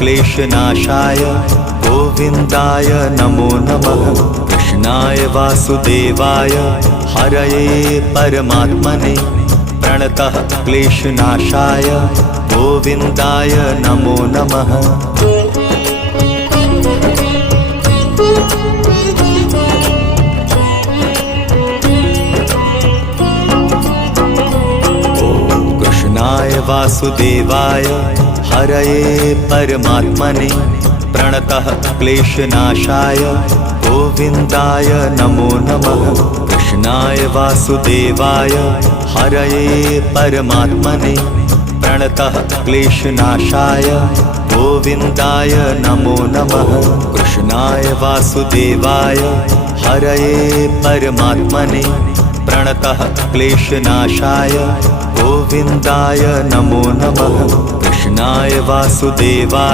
क्लेशनाशाय गोविन्दाय नमो नमः। कृष्णाय वासुदेवाय हरये परमात्मने प्रणतः क्लेशनाशाय गोविन्दाय नमो नमः। कृष्णाय वासुदेवाय हरये परमात्मने प्रणतः क्लेशनाशाय गोविन्दाय नमो नमः। कृष्णाय वासुदेवाय हरये परमात्मने प्रणतः क्लेशनाशाय गोविन्दाय नमो नमः। कृष्णाय वासुदेवाय हरये परमात्मने प्रणतः क्लेशनाशाय गोविन्दाय नमो नमः। कृष्णाय वासुदेवाय